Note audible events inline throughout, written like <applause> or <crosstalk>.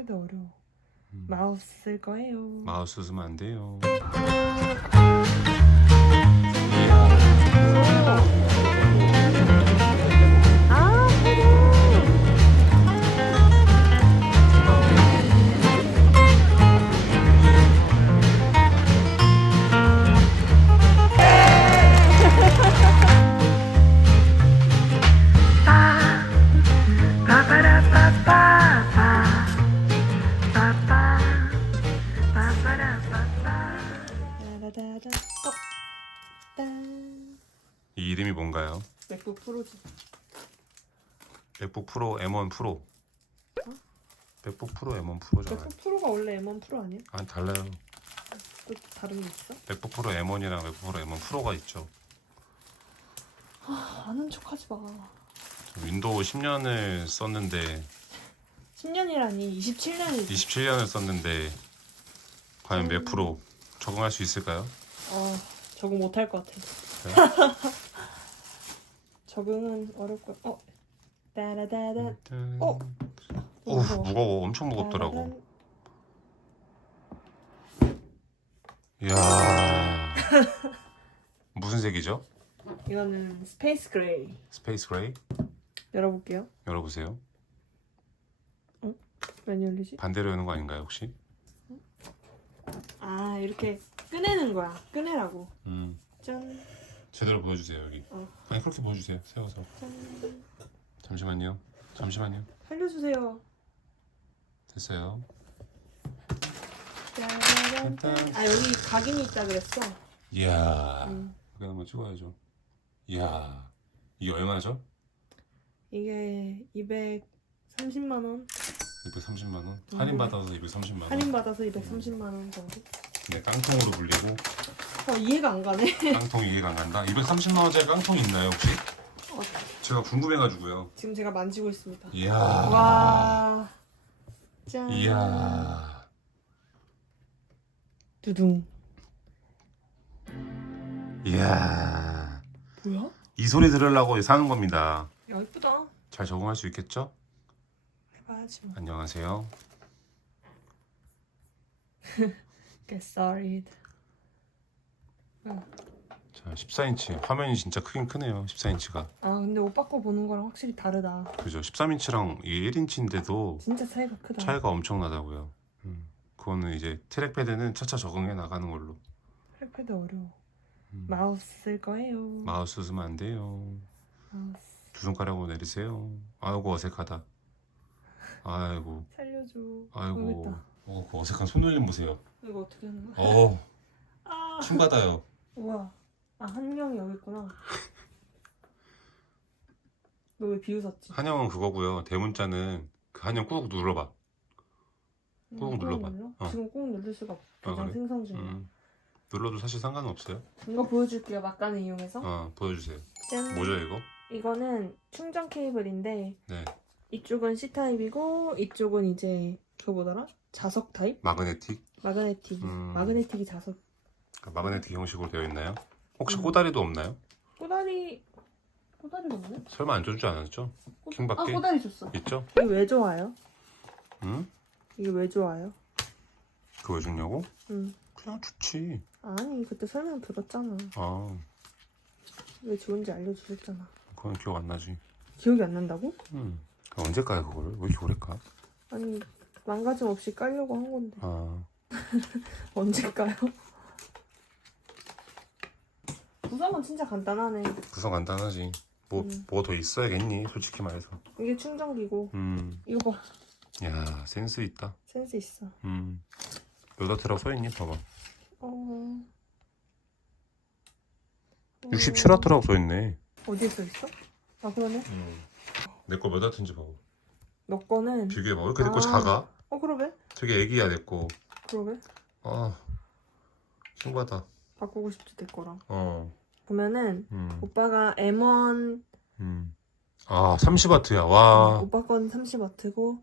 트랙패드 어려워. 음. 마우스 쓸 거예요. 마우스 쓰면 안 돼요. 이 이름이 뭔가요? 맥북 프로지. 맥북 프로 M1 프로. 맥북 프로 M1 프로잖아요. 맥북 프로가 원래 M1 프로 아니야? 아니 달라요. 또 다른 게 있어? 맥북 프로 M1이랑 맥북 프로 M1 프로가 있죠. 아, 아는 척하지 마. 저 윈도우 10년을 썼는데 10년이라니 27년이지. 27년을 썼는데 과연 몇 프로 적응할 수 있을까요? 어, 적응 못할 것 같아. 그래요? <laughs> 적응은 거. 어. 따라다다. 어? 오 무서워. 무거워 엄청 무겁더라고. 이야 <laughs> 무슨 색이죠? 이거는 스페이스 그레이. 스페이스 그레이 열어볼게요. 열어보세요. 왜 열리지? 반대로 여는 거 아닌가요 혹시? 아 이렇게 꺼내는 거야. 꺼내라고. 음 짠. 제대로 보여주세요 여기. 어. 아니 그렇게 보여주세요 세워서. 짠. 잠시만요. 잠시만요. 살려주세요. 됐어요. 짜라란. 아 여기 각인이 있다 그랬어. 이야 음. 여기 한번 찍어야죠. 이야 이게 얼마죠? 이게 230만 원 230만 원. 할인 받아서 230만 원. 할인 받아서 230만 원 정도. 네 깡통으로 불리고 어 이해가 안 가네. <laughs> 깡통 이해가 안 간다. 230만 원짜리 깡통 있나요 혹시? 어, 제가 궁금해가지고요. 지금 제가 만지고 있습니다. 이야. 와. 짠. 이야. 두둥. 이야. 뭐야? 이 소리 들으려고 사는 겁니다. 야 이쁘다. 잘 적응할 수 있겠죠? 해봐야지 뭐. 안녕하세요. <laughs> Get started. 자, 14인치. 화면이 진짜 크긴 크네요. 14인치가. 아 근데 오빠 거 보는 거랑 확실히 다르다. 그죠? 13인치랑 이게 1인치인데도 진짜 차이가 크다. 차이가 엄청나다고요. 음. 그거는 이제 트랙패드는 차차 적응해 나가는 걸로. 트랙패드 어려워. 음. 마우스 쓸 거예요. 마우스 쓰면 안 돼요. 마우스. 두 손가락으로 내리세요. 아이고 어색하다. 아이고, <laughs> 살려줘. 아이고. 모르겠다. 어, 그 어색한 손놀림 보세요. 이거 어떻게 하는 거야? 어, 아. 춤 받아요. 우와. 아 한명이 여기 있구나. 너 왜 비웃었지? 한영은 그거고요. 대문자는 그 한영 꾹 눌러봐. 꾹 음, 눌러봐. 눌러? 어. 지금 꾹 누를 수가 없어. 계정 그래? 생성 중이야. 음. 눌러도 사실 상관은 없어요. 이거 보여줄게요. 막간을 이용해서. 어, 보여주세요. 짠. 뭐죠 이거? 이거는 충전 케이블인데 네, 이쪽은 C 타입이고 이쪽은 이제 그 뭐더라? 자석 타입? 마그네틱. 마그네틱. 음. 마그네틱이 자석. 그러니까 마그네틱 형식으로 되어 있나요? 혹시 음. 꼬다리도 없나요? 꼬다리 꼬다리가 없네? 설마 안 줘주지 않았죠? 꼬- 킹받게? 아 꼬다리 줬어. 있죠? 이게 왜 좋아요? 응? 이게 왜 좋아요? 그거 왜 주냐고? 응. 그냥 좋지. 아니 그때 설명 들었잖아. 아, 왜 좋은지 알려주셨잖아. 그건 기억 안 나지. 기억이 안 난다고? 응. 그 언제 까요 그거를? 왜 이렇게 오래 까? 아니 망가짐 없이 깔려고 한 건데 아, <laughs> 언제 까요? 구성은 진짜 간단하네. 구성 간단하지. 뭐 음. 뭐가 더 있어야겠니? 솔직히 말해서. 이게 충전기고 음, 이거 봐 야 센스 있다. 센스 있어. 음, 요다트라고 써있니? 봐봐. 어. 67와트라고 써있네. 어디에 써 있어? 아 그러네. 음. 내거 몇 와트인지 봐봐. 너 거는 비교해봐. 왜 이렇게 내 거 아. 작아? 어 그러게 되게 애기야 내 거. 그러게 아, 킹받아. 바꾸고 싶지 내 거랑. 어, 보면은 음, 오빠가 M1 음. 아, 30와트야. 와, 오빠 건 30와트고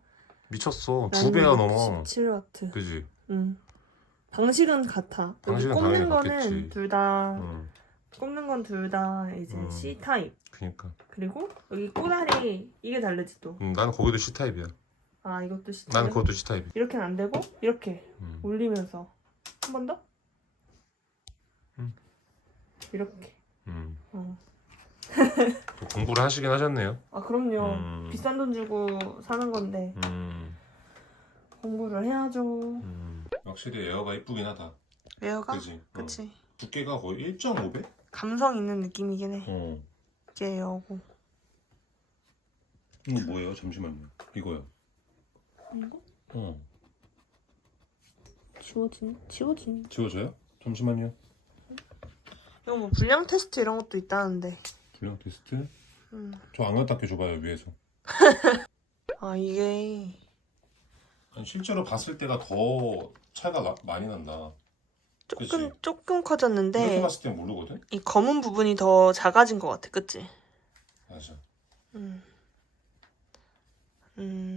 미쳤어. 두 배가 넘어. 17와트. 그지? 응. 방식은 같아. 방식은 꼽는 거는 같겠지. 둘다 음, 꼽는 건 둘 다 이제 음. C 타입. 그니까. 그리고 여기 꼬다리 이게 다르지 또. 음, 나는 거기도 C 타입이야. 아 이것도 C 나는 타입. 그것도 C 타입이. 이렇게는 안 되고 이렇게 음. 올리면서 한 번 더. 음. 이렇게. 또 공부를 하시긴 하셨네요. 아 그럼요. 음. 비싼 돈 주고 사는 건데 음. 공부를 해야죠. 음. 확실히 에어가 이쁘긴 하다. 에어가? 그지? 어. 그치. 두께가 거의 1.5배? 감성 있는 느낌이긴 해. 어. 이게 에어고. 이거 뭐예요? 잠시만요. 이거요. 이거? 어. 지워진? 지워진. 지워져요? 잠시만요. 이거 뭐 불량 테스트 이런 것도 있다는데. 불량 테스트. 음. 저 안경 닦여 줘봐요 위에서. <laughs> 아 이게 아니, 실제로 봤을 때가 더 차이가 나- 많이 난다. 조금 그치? 조금 이렇게 커졌는데 봤을 땐 모르거든. 이 검은 부분이 더 작아진 것 같아, 그치? 맞아. 음. 음.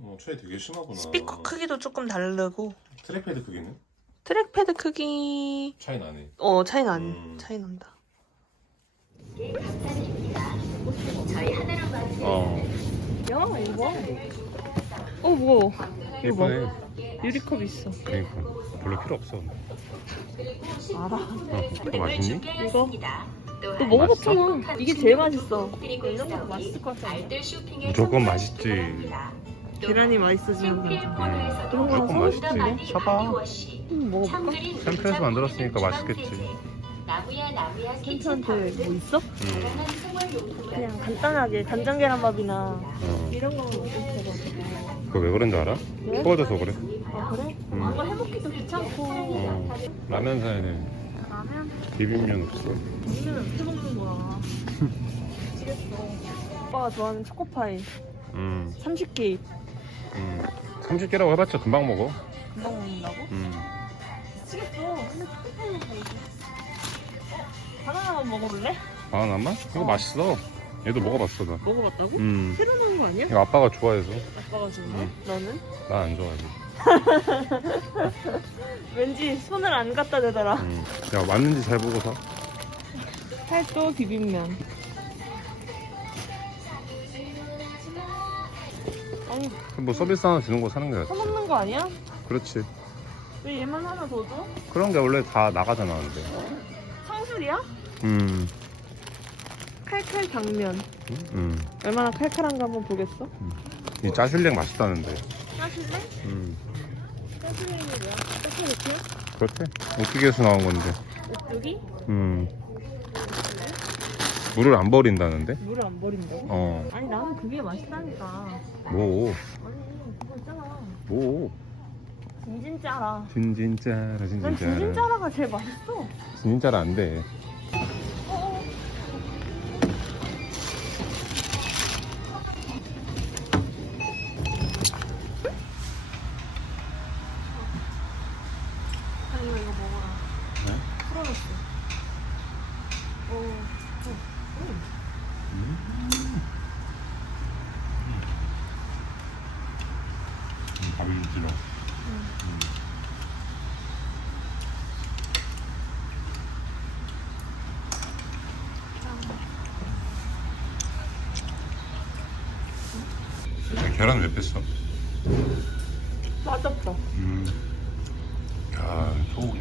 어, 차이 되게 심하구나. 스피커 크기도 조금 다르고 트랙패드 크기는 트랙패드 크기 차이 나네. 어 차이 난 음. 차이 난다. 어. 야 이거 어 무거워. 이거 봐. 예쁘네. 유리컵 있어. 그러니까 별로 필요 없어. 알아. 어, 그거 맛있니? 이거 너 먹어봤잖아. 이게 제일 맛있어. 이런 거 맛있을 것 같아. 무조건 맛있지. 계란이 맛있어지는 거지. 음, 무조건 맛있지. 사봐. 음, 먹어볼까? 샘플에서 만들었으니까 맛있겠지. 팬츠한테 뭐 있어? 음. 그냥 간단하게 간장 계란밥이나 어. 이런 거 먹고 싶어가지고. 그거 왜 그런 줄 알아? 왜? 추워져서 그래. 아 그래? 음. 뭔가 해먹기도 귀찮고. 어. 라면 사야 돼. 라면? 비빔면 없어. 우리는 어떻게 먹는 거야? <laughs> 미치겠어. 오빠가 좋아하는 초코파이 음. 30개 음. 30개라고 해봤자 금방 먹어. 금방 먹는다고? 음. 미치겠어. 근데 초코파이는 다 이게. 바나나만 먹어볼래? 바나나만? 이거 맛있어. 얘도 먹어봤어 나. 먹어봤다고? 음. 새로 나온 거 아니야? 이거 아빠가 좋아해서. 아빠가 좋아해? 응. 너는? 나 안 좋아해. <laughs> 왠지 손을 안 갖다 대더라. 음. 야 맞는지 잘 보고 사. 팔도 비빔면. 아니, 뭐 서비스 하나 주는 거 사는 게 낫지. 사먹는 거 아니야? 그렇지. 왜 얘만 하나 더 줘? 그런 게 원래 다 나가잖아 근데. 상술이야? 음. 칼칼 당면. 음. 얼마나 칼칼한가 한번 보겠어? 이 짜슐랭 맛있다는데. 짜실래? 음. 짜실래이 뭐야? 짜실래? 그렇대. 오뚜기에서 나온 건데. 여기? 음. 물을 안 버린다는데? 물을 안 버린다고? 어. 아니 나는 그게 맛있다니까. 뭐. 아니 그거 있잖아. 뭐. 진진짜라. 진진짜라 난 진진짜라. 진진짜라가 제일 맛있어. 진진짜라 안 돼. 어. 아니 이거 이거 먹어라. 네? 풀어놨어. 어. 밥이 좀 길어. 계란 왜 뺐어? 맛없다. 음. 야, 소고기.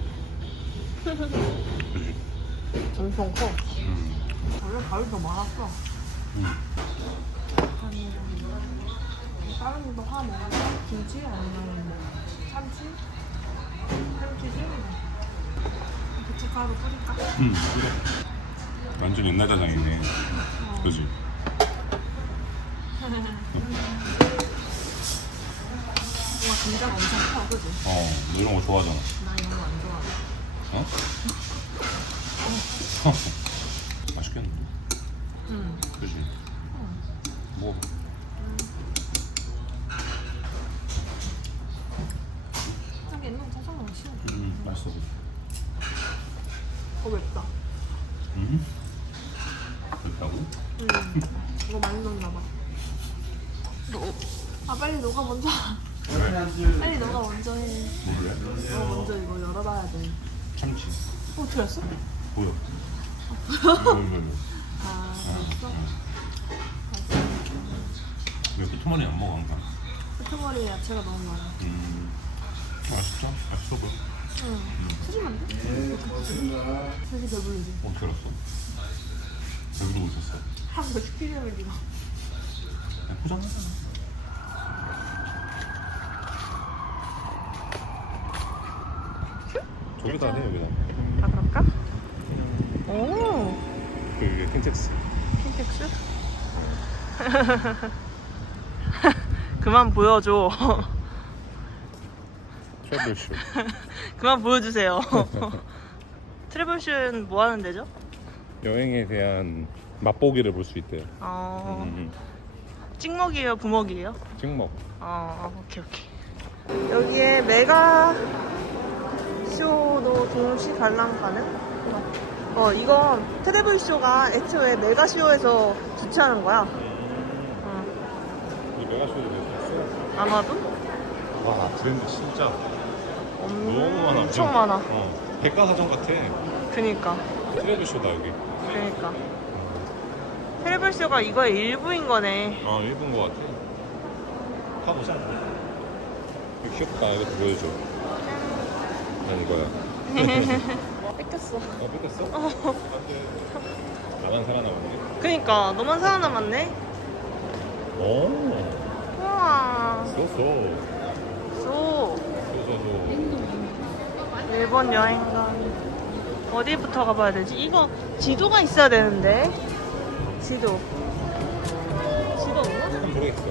그지? 엄청 커. 음. 원래 가위 더 많았어. 음. 아니, 다른 거하 먹을래? 김치 아니면 뭐 참치? 참치지? 고춧가루 뿌릴까? 음, 그래. 완전 옛날 자장이네. 그지? 우와 감자가 엄청 커, 그지? 어, 너 이런 거 좋아하잖아. 나 이런 거 안 좋아해. 어? 맛있겠는데? 응. 그지? 뭐, 저기 옛날 짜장면 싫어. 음, 맛있어. 더 맵다. 음? 그렇다고? 응. 이거 많이 넣나 봐. 너, 아 빨리 너가 먼저. 빨리 너가 먼저 해. 뭐래? 너가 먼저 이거 열어봐야 돼. 참치. 어, 어떻게 알았어? 보여. 이거, 이거, 이거. 아, 알았어. 왜 토마리 안 먹어, 항상? 야채머리에 야채가 너무 많아. 음. 맛있죠? 맛있어 보여. 응. 푸짐한데? 사실 배부르지. 어떻게 알았어? 왜 그러고 있었어? 한거 시키려면 이거. 포장하잖아. 저기다 해 여기다. 아 그럴까? 오. 그 위에 킨텍스. 킨텍스? <laughs> 그만 보여줘. <laughs> 트래블쇼. <laughs> 그만 보여주세요. 트래블쇼는 뭐 하는 데죠? 여행에 대한 맛보기를 볼 수 있대요. 어, 음, 찍먹이에요, 부먹이에요? 찍먹. 어, 오케이, 오케이. 여기에 메가 쇼도 동시 관람 가능? 어, 이건 트래블 쇼가 애초에 메가 쇼에서 주최하는 거야. 어, 이 메가쇼에 대해서 아마도? 와 브랜드 진짜 엄, 너무 많아. 엄청 많아. 어. 백과사전 같아. 그니까, 트래블쇼다 여기. 그니까. 트래블 쇼가 이거의 일부인 거네. 아 일본 거 같아. 가보자. 이거 귀엽다. 이거 보여줘. 난 이거야. <laughs> 뺏겼어. 어 뺏겼어? 어, 나만 살아남았네. 그니까, 너만 살아남았네? 오. 우와, 쏘쏘. 쏘. 쏘쏘쏘. 일본 여행관 어디부터 가봐야 되지? 이거 지도가 있어야 되는데 지도 지도 없나? 참 모르겠어.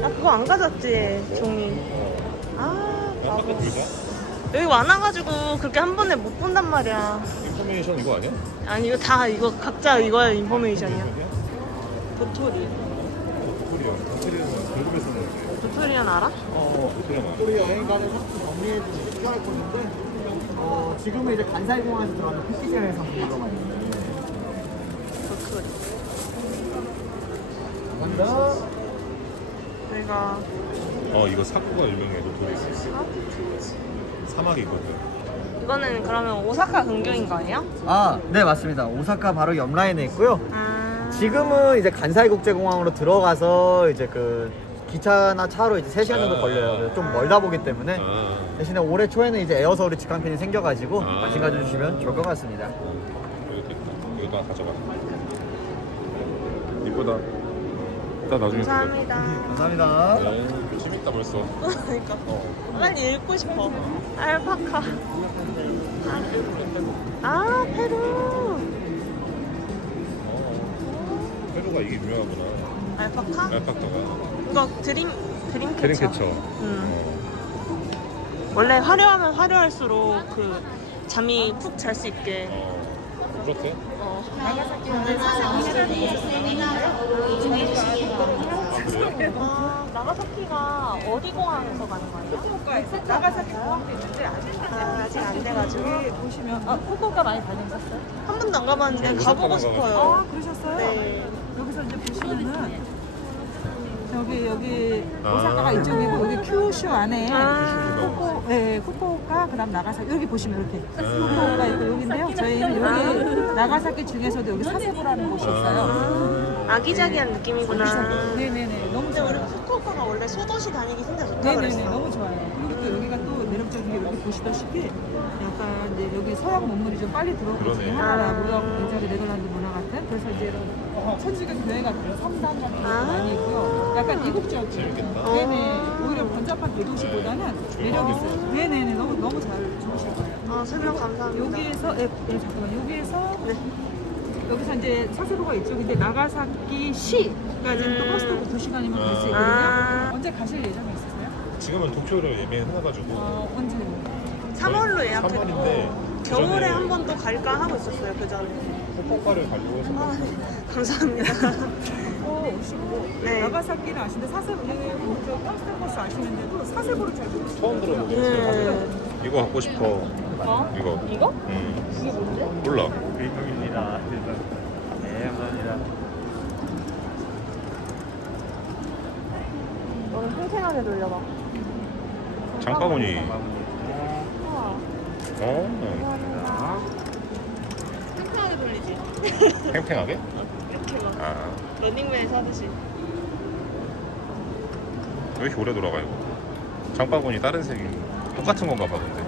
나 그거 안 가졌지 종이 어. 아한 바퀴 바보. 여기 많아가지고 그렇게 한 번에 못 본단 말이야. 인포메이션 이거 아니야? 아니 이거 다 이거 각자 이거야. 인포메이션이야? 도토리. 도토리요. 도토리는 궁금해서 먹는데. 도토리는 알아? 어, 도토리는 우리 여행가는 정리해주는 QR 코드인데 어, 지금은 이제 간사이공항에서 들어가는 패키지에서 들어가 있는데 도토리. 먼 저 내가 어, 이거 사쿠가 유명해, 도토리. 사막이거든. 이거는 그러면 오사카 근교인 거 아니야? 아, 네 맞습니다. 오사카 바로 옆 라인에 있고요. 아 지금은 이제 간사이 국제공항으로 들어가서 이제 그 기차나 차로 이제 3시간 정도 아. 걸려요. 그래서 좀 멀다 보기 때문에 아, 대신에 올해 초에는 이제 에어서울이 직항편이 생겨가지고 아. 관심 가져주시면 좋을 것 같습니다. 여기 됐다. 이거 다 가져가. 이쁘다. 나 나중에 감사합니다 감사합니다. 네, 재밌다 벌써. 그러니까 어. 빨리 읽고 싶어. 알파카. 아, 페루. 어. 페루가 이게 유명하구나. 알파카? 알파카가. 이거 드림, 드림 캐쳐. 드림캐쳐. 음. 어. 원래 화려하면 화려할수록 그 잠이 푹 잘 수 있게. 어. 그렇대? 어. 아, 나가사키가 어디 공항에서 가는 거예요? 나가사키 공항도 있는데 아직 아, 아직 안 돼가지고. 여기 보시면 아 후쿠오카 많이 다니셨어요? 한 번도 안 가봤는데 가보고 싶어요. 아 그러셨어요? 네. 여기서 이제 보시면은 여기 여기 아. 오사카가 이쪽이고 여기 큐슈 안에 아. 후쿠 예 후쿠오카 그 다음 나가사키 여기 보시면 이렇게 아. 후쿠오카 있고 여기인데요. 저희는 여기 나가사키 중에서도 여기 사세보라는 곳이 있어요. 아, 아기자기한 느낌이구나. 네네네 너무 근데 우리 좋아요. 후쿠오카가 원래 소도시 다니기 진짜 좋다 네네네 그랬어. 너무 좋아요. 그리고 또 여기가 또 매력적인 게 여기 보시다시피 약간 이제 여기 서양 문물이 좀 빨리 들어오는 중에 그러네. 하나라 아. 무역 굉장히 네덜란드 문화 그래서 이제 이런 천주교 교회 같은 성당 같은 게 아. 많이 있고요. 약간 이국적인 재밌겠다. 네네 오히려 번잡한 대도시보다는 매력 있어요. 네네네 너무 너무 잘 좋으실 거예요. 아, 설명 감사합니다. 여기에서 예, 예 잠깐만 여기에서 네. 여기서 이제 사세보가 이쪽인데 나가사키 시가 이제 또 음. 버스 타고 2 시간이면 갈 수 있거든요. 아. 언제 가실 예정이 있으세요? 지금은 도쿄를 예매해놔가지고. 어 언제? 3월로 예약했고 3월인데 겨울에 한 번 또 갈까 하고 있었어요 그 전에. 후쿠오카를 가려고 해서. 아, 감사합니다. <laughs> 어, 오시고 네. 나가사키를 아시는데 사세보 여기 저 버스 아시는데도 사세보를 잘 모르시고 처음 들어보고 음. 이거 갖고 싶어. 어? 이거. 이거? 음. 이게 뭔데? 몰라. 일품입니다. 네, 감사합니다. 너는 팽팽하게 돌려봐. 장바구니. 우와, 어. 감사합니다. 팽팽하게? 이렇게 막 아. 런닝맨에서 하듯이. 왜 이렇게 오래 돌아가 이거? 장바구니 다른 색이 똑같은 건가 봐 근데.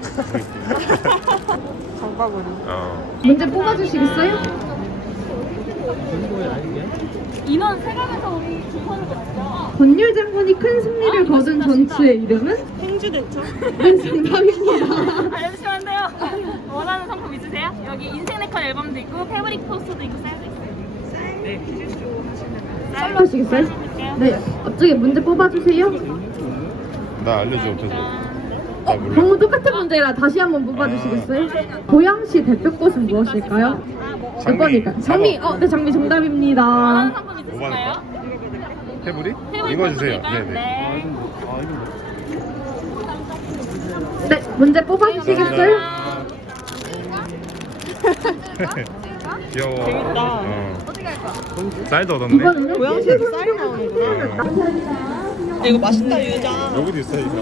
<laughs> 장바구니. 어. 문제 뽑아주시겠어요? 인원 세간에서 우리 주소를 받죠. 권율 장군이 큰 승리를 거둔 전투의 이름은? 행주대첩? 네, 정답입니다. 아, 잠시만요. 원하는 상품 있으세요? 여기 인생 네컷 앨범도 있고 패브릭 포스터도 있고 쌀도 있어요. 쌀로 하시겠어요? 해줄게요. 네, 앞쪽에 문제 뽑아주세요. 나 알려줘 없어서. 나 몰라. 너무 똑같은 문제라 다시 한번 뽑아주시겠어요? 고양시 대표꽃은 무엇일까요? 몇 장미. 번일까요? 장미! 어, 네, 장미 원하는 정답입니다. 상품 뭐? 받을까? 페브리? 패브릭 이거 주세요. 네네. 네. 네, 문제 뽑아주시겠어요? <laughs> 귀여워. 재밌다. 어. 쌀도 얻었네. 고양시에도 쌀이 나오는구나. 어. 야, 이거 맛있다, 유자. 여기도 있어 이거.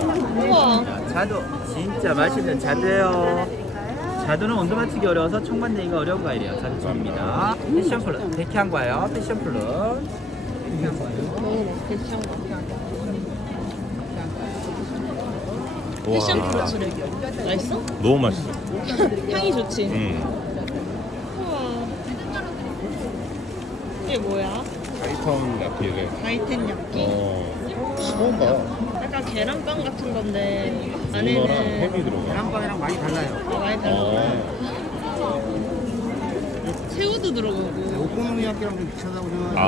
우와. 자두 진짜 맛있는 자두예요. 자두는 온도 맞추기 어려워서 총만내기가 어려운 과일이에요. 자두입니다. 패션 플루, 백향과요. 패션 플루. 패션 와. 프루츠래. 맛있어? 너무 맛있어. <laughs> 향이 좋지? 음. 이게 뭐야? 하이턴. 가이텐 야끼? 어. 처음 봐. 약간 계란빵 같은 건데 문어랑 햄이 안에는 들어가. 계란빵이랑 많이 달라요. 아, 많이 달라. 어. 새우도 들어가고. 오코노미야끼랑 좀 비슷하다고 생각하는데. 아.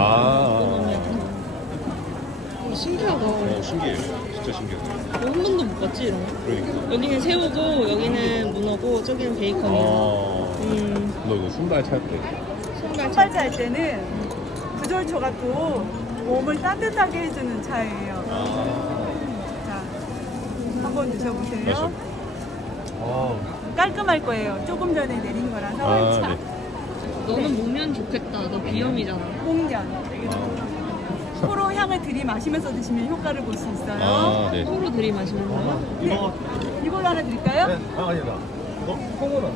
어, 신기하다. 어 신기해. 진짜 신기하다. 한 번도 못 봤지 이런 거. 그러니까. 여기는 새우고 여기는 문어고 저기는 베이컨이야. 어. 음. 너 이거 순발 찰 때. 손갈 빨차할 때는 구절초가 또 몸을 따뜻하게 해주는 차예요. 아. 자, 한번 드셔보세요. 어. 깔끔할 거예요. 조금 전에 내린 거라서 아 네. 너는 목면 좋겠다. 너 비염이잖아. 홍련. 코로 향을 들이마시면서 드시면 효과를 볼 수 있어요. 아 네. 코로 들이마시면서. 네. 이걸로 하나 드릴까요? 아, 아니다. 이거 콩으로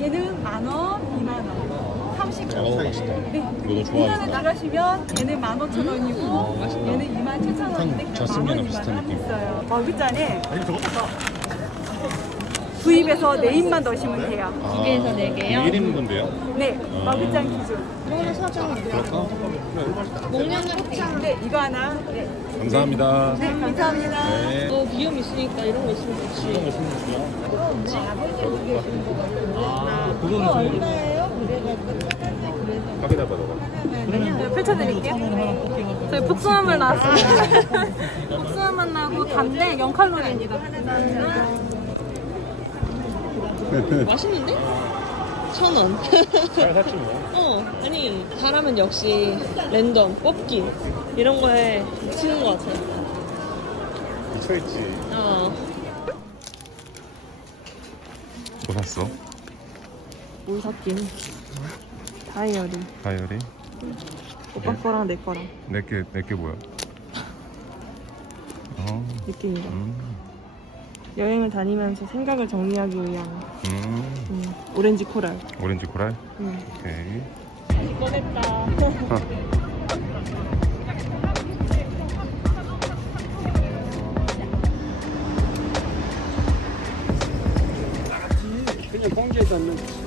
얘는 만 원, 이만 원. 30원. 어 맛있다. 네. 이거 너 이거는 좋아하겠다. 나가시면 얘는 만 오천 원이고 얘는 이만 칠천 원인데 그냥 만 자스민이랑 원, 이만 비슷한 원 느낌. 있어요. 머그잔에 아니, 저거 봐. 구입해서 네 입만 넣으시면 돼요. 두 개에서 네 개요? 1인분인데요? 네, 머그잔 기준. 이거는 사자. 그럴까? 목면 좋다. 네, 이거 하나. 네, 감사합니다. 네 감사합니다. 네. 너 비염 있으니까 이런 거 있으면 좋지. 아, 그거는 좀 확인해봐 너가. 네, 펼쳐드릴게요. 저희 복숭아물 나왔습니다. 복숭아 맛 나고 단데 0칼로리입니다. <laughs> 맛있는데? 천 원. 잘 샀지 뭐. <laughs> 어, 아니 잘하면 역시 랜덤 뽑기 이런 거에 치는 것 같아. 미쳐있지. 어. 뭐 샀어? 뭘 샀긴? 다이어리. 다이어리? 오빠 거랑 내 거랑 내게 내게 뭐야? 어. 느낌이다. 음. 여행을 다니면서 생각을 정리하기 위한 음. 음, 오렌지 코랄. 오렌지 코랄? 음. 오케이. 꺼냈다. <laughs> 그냥 공지에 담는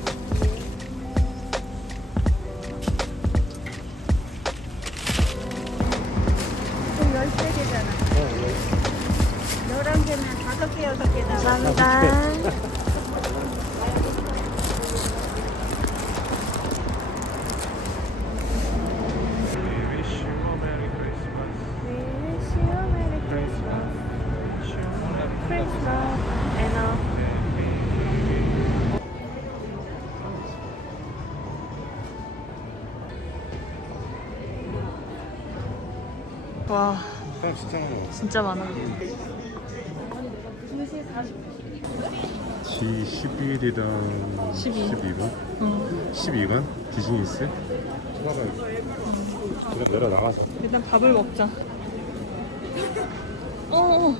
와, 형 진짜 많아. 진짜 많아. G11이랑 12. 12번? 응. 12간? 비즈니스? 그럼 내려 나가서 일단 밥을 먹자. 어.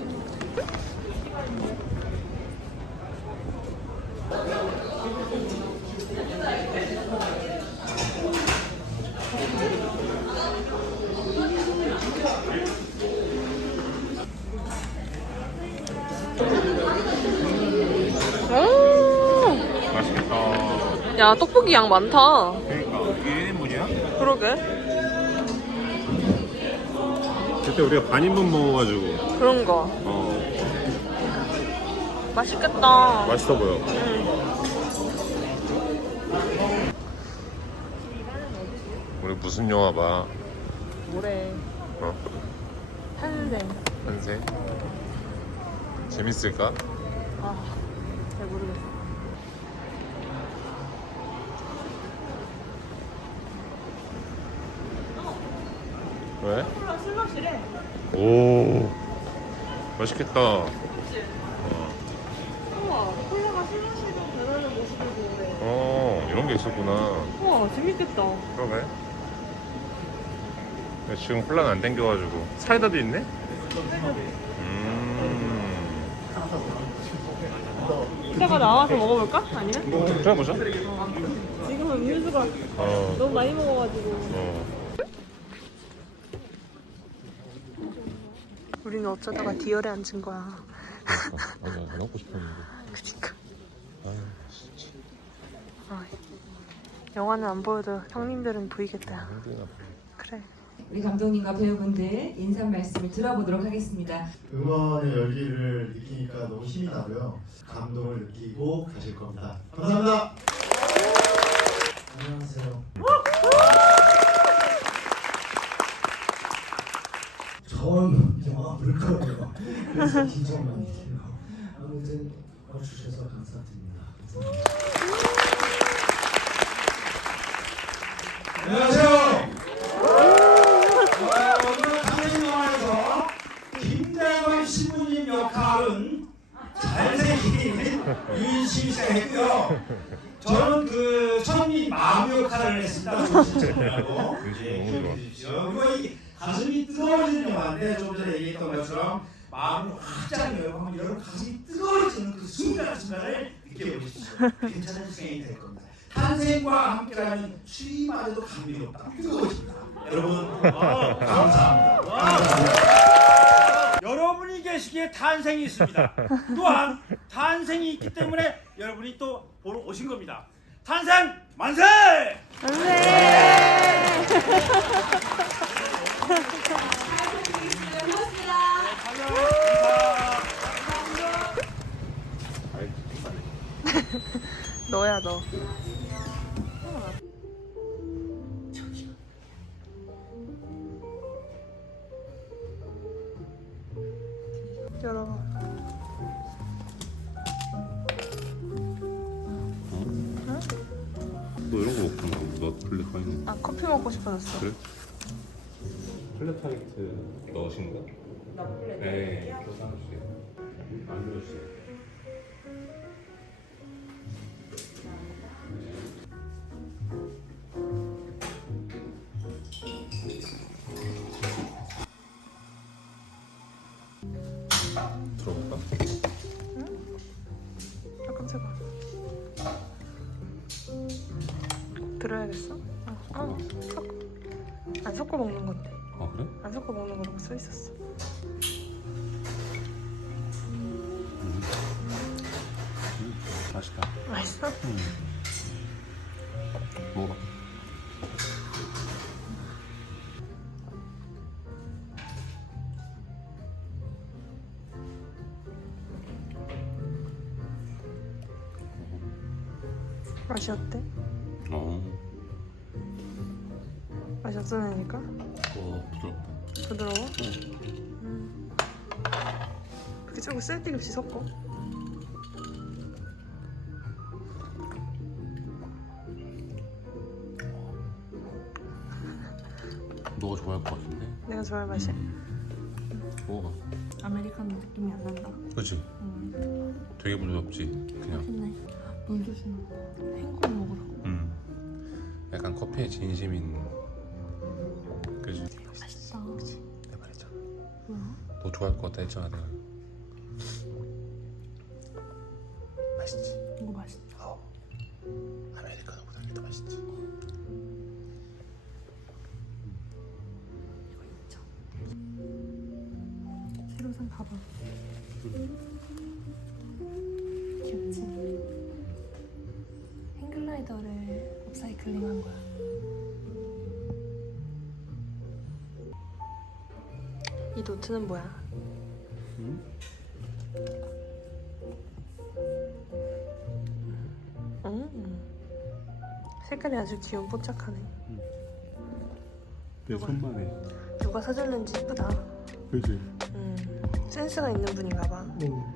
야 떡볶이 양 많다. 그러니까 이게 1인분이야? 그러게. 그때 우리가 반인분 먹어가지고 그런 거. 어 맛있겠다. 맛있어 보여 우리 무슨 영화 봐? 뭐래. 어? 탄생. 한세? 재밌을까? 아, 잘 모르겠어. 왜? 오 맛있겠다 우와, 콜라가 슬러시로 변하는 모습을 보네. 어 이런 게 있었구나 우와, 재밌겠다. 그러게 근데 지금 콜라는 안 땡겨가지고 사이다도 있네? 음 이따가 나와서 먹어볼까? 아니면? 뭐 해보자 지금은 음료수가 어, 너무 많이 먹어가지고. 어. 우리는 어쩌다가 디얼에 앉은 거야. 맞아 안 먹고 싶었는데 그니까. 아유 진짜 아, 영화는 안 보여도 형님들은 보이겠다. 힘들나 그래. 우리 감독님과 배우분들 인사 말씀을 들어보도록 하겠습니다. 응원의 열기를 느끼니까 너무 힘이 나고요. 감동을 느끼고 가실 겁니다. 감사합니다. 안녕하세요. 볼 거예요. 그래서 긴장 많이 돼요. 아무튼 와주셔서 감사드립니다. 안녕하세요. 추위마저도 감미롭다. 뜨거워집니다. 여러분 어, 감사합니다. 감사합니다. 여러분이 계시기에 탄생이 있습니다. 또한 탄생이 있기 때문에 여러분이 또 보러 오신 겁니다. 탄생 만세! 너야 너. 열어. 너 이런 거 먹구나 너 플랫 파이는 아 커피 먹고 싶어졌어. 그래? 플랫 파이트 넣으신 거? 나 플랫 네 그거 하나 주세요 안 들어주세요 들어볼까? 약간 세봐. 들어야겠어? 어, 어 섞어. 안 섞어 먹는 건데. 아 그래? 안 섞어 먹는 거라고 써 있었어. 맛있다 맛있어? 먹 맛이 어때? 어, 맛이 어쩌냐니까? 어 부드럽다 부드러워? 음. 그렇게 자꾸 쓸데없이 섞어? <laughs> 너가 좋아할 것 같은데? 내가 좋아할 맛이야? 먹어봐 아메리카노 느낌이 안 난다. 그치? 음. 되게 부드럽지? 그냥 맛있네. 물 조심. 헹궈 먹으라고. 음 약간 커피에 진심인 그지? 맛있어. 내가 말했잖아 뭐야? 너 좋아할 것 같다 했잖아 내가 맛있지? 이거 맛있다. 어 아메리카노보다 이게 더 맛있지? 새로 산 가방. 귀엽지? 업사이클링한 거야. 이 노트는 뭐야? 음. 색깔이 아주 귀여운 뽀짝하네. 내 손만 해. 누가 사줬는지 예쁘다. 그지? 음, 센스가 있는 분인가 봐. 어.